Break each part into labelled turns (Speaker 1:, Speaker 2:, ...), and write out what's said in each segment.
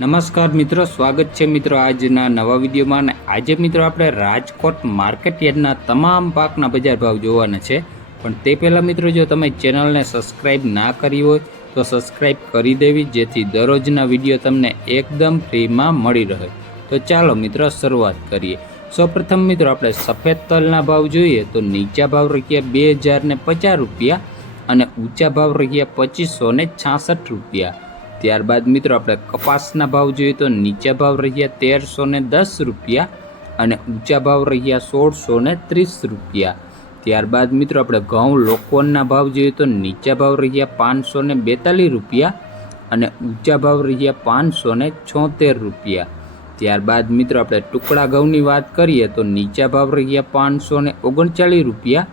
Speaker 1: નમસ્કાર મિત્રો, સ્વાગત છે મિત્રો આજના નવા વિડીયોમાં આજે મિત્રો આપણે રાજકોટ માર્કેટ યાર્ડના તમામ પાકના બજાર ભાવ જોવાના છે. પણ તે પહેલાં મિત્રો, જો તમે ચેનલને સબસ્ક્રાઈબ ના કરી હોય, તો સબસ્ક્રાઈબ કરી દેવી, જેથી દરરોજના વીડિયો તમને એકદમ ફ્રીમાં મળી રહે. તો ચાલો મિત્રો, શરૂઆત કરીએ. સૌપ્રથમ મિત્રો, આપણે સફેદ તલના ભાવ જોઈએ, તો નીચા ભાવ રહ્યા બે હજારને પચાસ રૂપિયા અને ઊંચા ભાવ રહ્યા પચીસો છાસઠ રૂપિયા. ત્યારબાદ મિત્રો આપણે કપાસના ભાવ જોઈએ તો નીચા ભાવ રહ્યા તેરસો ને દસ રૂપિયા અને ઊંચા ભાવ રહ્યા સોળસો ને ત્રીસ રૂપિયા. ત્યારબાદ મિત્રો આપણે ઘઉં લોકોનના ભાવ જોઈએ તો નીચા ભાવ રહ્યા પાંચસો ને બેતાલીસ રૂપિયા અને ઊંચા ભાવ રહ્યા પાંચસો ને છોતેર રૂપિયા. ત્યારબાદ મિત્રો આપણે ટુકડા ઘઉંની વાત કરીએ તો નીચા ભાવ રહ્યા પાંચસો ને ઓગણચાલીસ રૂપિયા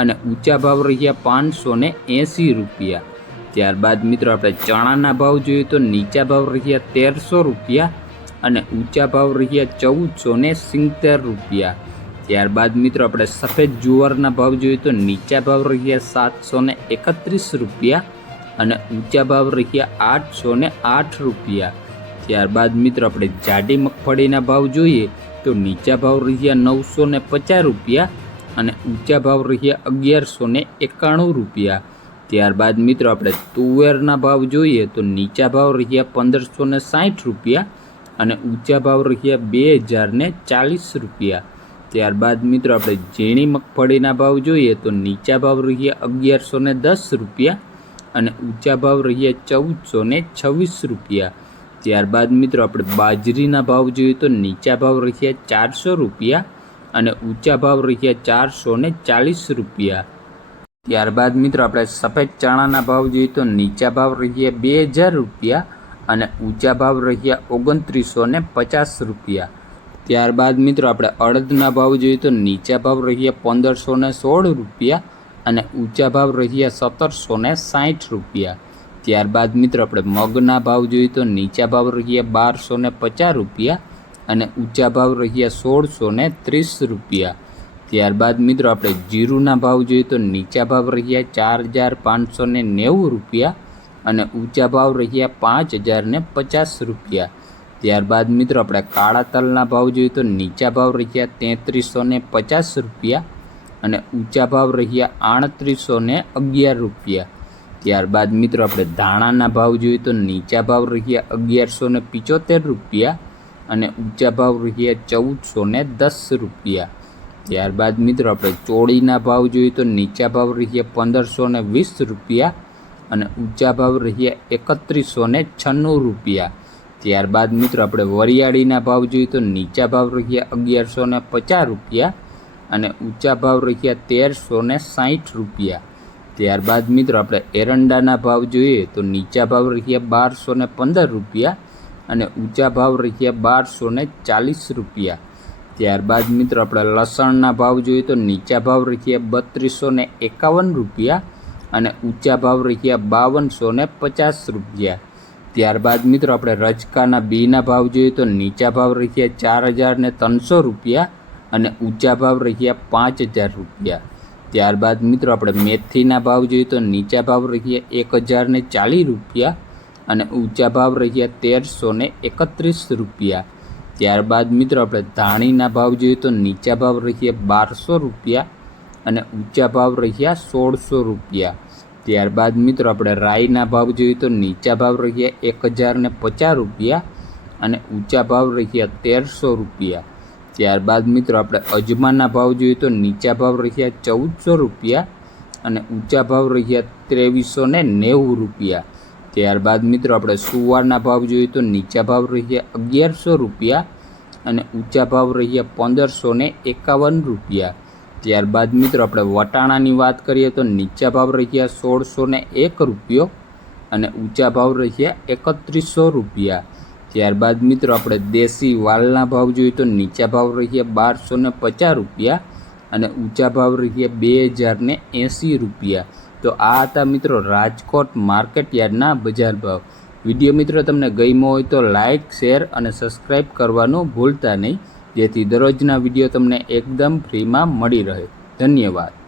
Speaker 1: અને ઊંચા ભાવ રહ્યા પાંચસો ને એંસી રૂપિયા. ત્યારબાદ મિત્રો આપણે ચણાના ભાવ જોઈએ તો નીચા ભાવ રહ્યા તેરસો રૂપિયા અને ઊંચા ભાવ રહ્યા ચૌદસો ને સિત્તેર રૂપિયા. ત્યારબાદ મિત્રો આપણે સફેદ જુવારના ભાવ જોઈએ તો નીચા ભાવ રહ્યા સાતસો ને એકત્રીસ રૂપિયા અને ઊંચા ભાવ રહ્યા આઠસો ને આઠ રૂપિયા. ત્યારબાદ મિત્રો આપણે જાડી મગફળીના ભાવ જોઈએ તો નીચા ભાવ રહ્યા નવસો ને પચાસ રૂપિયા અને ઊંચા ભાવ રહ્યા અગિયારસો ને એકાણું રૂપિયા. ત્યારબાદ મિત્રો આપણે તુવેરના ભાવ જોઈએ તો નીચા ભાવ રહ્યા પંદરસો ને સાઠ રૂપિયા અને ઊંચા ભાવ રહ્યા બે હજાર ને ચાલીસ રૂપિયા. ત્યારબાદ મિત્રો આપણે ઝીણી મગફળીના ભાવ જોઈએ તો નીચા ભાવ રહ્યા અગિયારસો ને દસ રૂપિયા અને ઊંચા ભાવ રહ્યા ચૌદસો ને છવ્વીસ રૂપિયા. ત્યારબાદ મિત્રો આપણે બાજરીના ભાવ જોઈએ તો નીચા ભાવ રહ્યા ચારસો રૂપિયા અને ઊંચા ભાવ રહ્યા ચારસો ને ચાલીસ રૂપિયા. ત્યારબાદ મિત્રો આપણે સફેદ ચણાના ભાવ જોઈએ તો નીચા ભાવ રહ્યા બે હજાર રૂપિયા અને ઊંચા ભાવ રહ્યા ઓગણત્રીસો ને પચાસ રૂપિયા. ત્યારબાદ મિત્રો આપણે અડદના ભાવ જોઈએ તો નીચા ભાવ રહ્યા પંદરસો ને સોળ રૂપિયા અને ઊંચા ભાવ રહ્યા સત્તરસો ને સાઠ રૂપિયા. ત્યારબાદ મિત્રો આપણે મગના ભાવ જોઈએ તો નીચા ભાવ રહ્યા બારસો ને પચાસ રૂપિયા અને ઊંચા ભાવ રહ્યા સોળસો ને ત્રીસ રૂપિયા. ત્યારબાદ મિત્રો આપણે જીરુના ભાવ જોઈએ તો નીચા ભાવ રહ્યા ચાર હજાર પાંચસો ને નેવું રૂપિયા અને ઊંચા ભાવ રહ્યા પાંચ હજાર ને પચાસ રૂપિયા. ત્યારબાદ મિત્રો આપણે કાળા તલના ભાવ જોઈએ તો નીચા ભાવ રહ્યા તેત્રીસો ને પચાસ રૂપિયા અને ઊંચા ભાવ રહ્યા આડત્રીસો ને અગિયાર રૂપિયા. ત્યારબાદ મિત્રો આપણે ધાણાના ભાવ જોઈએ તો નીચા ભાવ રહ્યા અગિયારસો ને પિચોતેર રૂપિયા અને ઊંચા ભાવ રહ્યા ચૌદસો ને દસ રૂપિયા. ત્યારબાદ મિત્રો આપણે ચોળીના ભાવ જોઈએ તો નીચા ભાવ રહ્યા પંદરસો ને વીસ રૂપિયા અને ઊંચા ભાવ રહ્યા એકત્રીસો ને છન્નું રૂપિયા. ત્યારબાદ મિત્રો આપણે વરિયાળીના ભાવ જોઈએ તો નીચા ભાવ રહ્યા અગિયારસો ને પચાસ રૂપિયા અને ઊંચા ભાવ રહ્યા તેરસો ને સાહીઠ રૂપિયા. ત્યારબાદ મિત્રો આપણે એરંડાના ભાવ જોઈએ તો નીચા ભાવ રહ્યા બારસો ને પંદર રૂપિયા અને ઊંચા ભાવ રહ્યા બારસો ને ચાલીસ રૂપિયા. ત્યારબાદ મિત્રો આપણે લસણના ભાવ જોઈએ તો નીચા ભાવ રહ્યા બત્રીસો ને એકાવન રૂપિયા અને ઊંચા ભાવ રહ્યા બાવનસો ને પચાસ રૂપિયા. ત્યારબાદ મિત્રો આપણે રજકાના બીના ભાવ જોઈએ તો નીચા ભાવ રહ્યા ચાર હજાર ને ત્રણસો રૂપિયા અને ઊંચા ભાવ રહ્યા પાંચ હજાર રૂપિયા. ત્યારબાદ મિત્રો આપણે મેથીના ભાવ જોઈએ તો નીચા ભાવ રહ્યા એક હજાર ને ચાલીસ રૂપિયા અને ઊંચા ભાવ રહ્યા તેરસો ને એકત્રીસ રૂપિયા. ત્યારબાદ મિત્રો આપણે ધાણીના ભાવ જોઈએ તો નીચા ભાવ રહ્યા બારસો રૂપિયા અને ઊંચા ભાવ રહ્યા સોળસો રૂપિયા. ત્યારબાદ મિત્રો આપણે રાઈના ભાવ જોઈએ તો નીચા ભાવ રહ્યા એક હજાર ને પચાસ રૂપિયા અને ઊંચા ભાવ રહ્યા તેરસો રૂપિયા. ત્યારબાદ મિત્રો આપણે અજમાના ભાવ જોઈએ તો નીચા ભાવ રહ્યા ચૌદસો રૂપિયા અને ઊંચા ભાવ રહ્યા ત્રેવીસો ને નેવું રૂપિયા. ત્યારબાદ મિત્રો આપણે સુવારના ભાવ જોઈએ તો નીચા ભાવ રહ્યા અગિયારસો રૂપિયા અને ઊંચા ભાવ રહ્યા પંદરસો ને એકાવન રૂપિયા. ત્યારબાદ મિત્રો આપણે વટાણાની વાત કરીએ તો નીચા ભાવ રહ્યા સોળસો ને એક રૂપિયો અને ઊંચા ભાવ રહ્યા એકત્રીસો રૂપિયા. ત્યારબાદ મિત્રો આપણે દેશી વાલના ભાવ જોઈએ તો નીચા ભાવ રહ્યા બારસો ને પચાસ રૂપિયા અને ઊંચા ભાવ રહ્યા બે હજાર ને એંસી રૂપિયા. તો આ હતા મિત્રો રાજકોટ માર્કેટ યાર્ડના બજાર ભાવ. વીડિયો મિત્રો તમને ગમ્યો હોય તો લાઇક શેર અને સબસ્ક્રાઈબ કરવાનું ભૂલતા નહીં. જેથી દરરોજના વીડિયો તમને એકદમ ફ્રીમાં મળી રહે. ધન્યવાદ.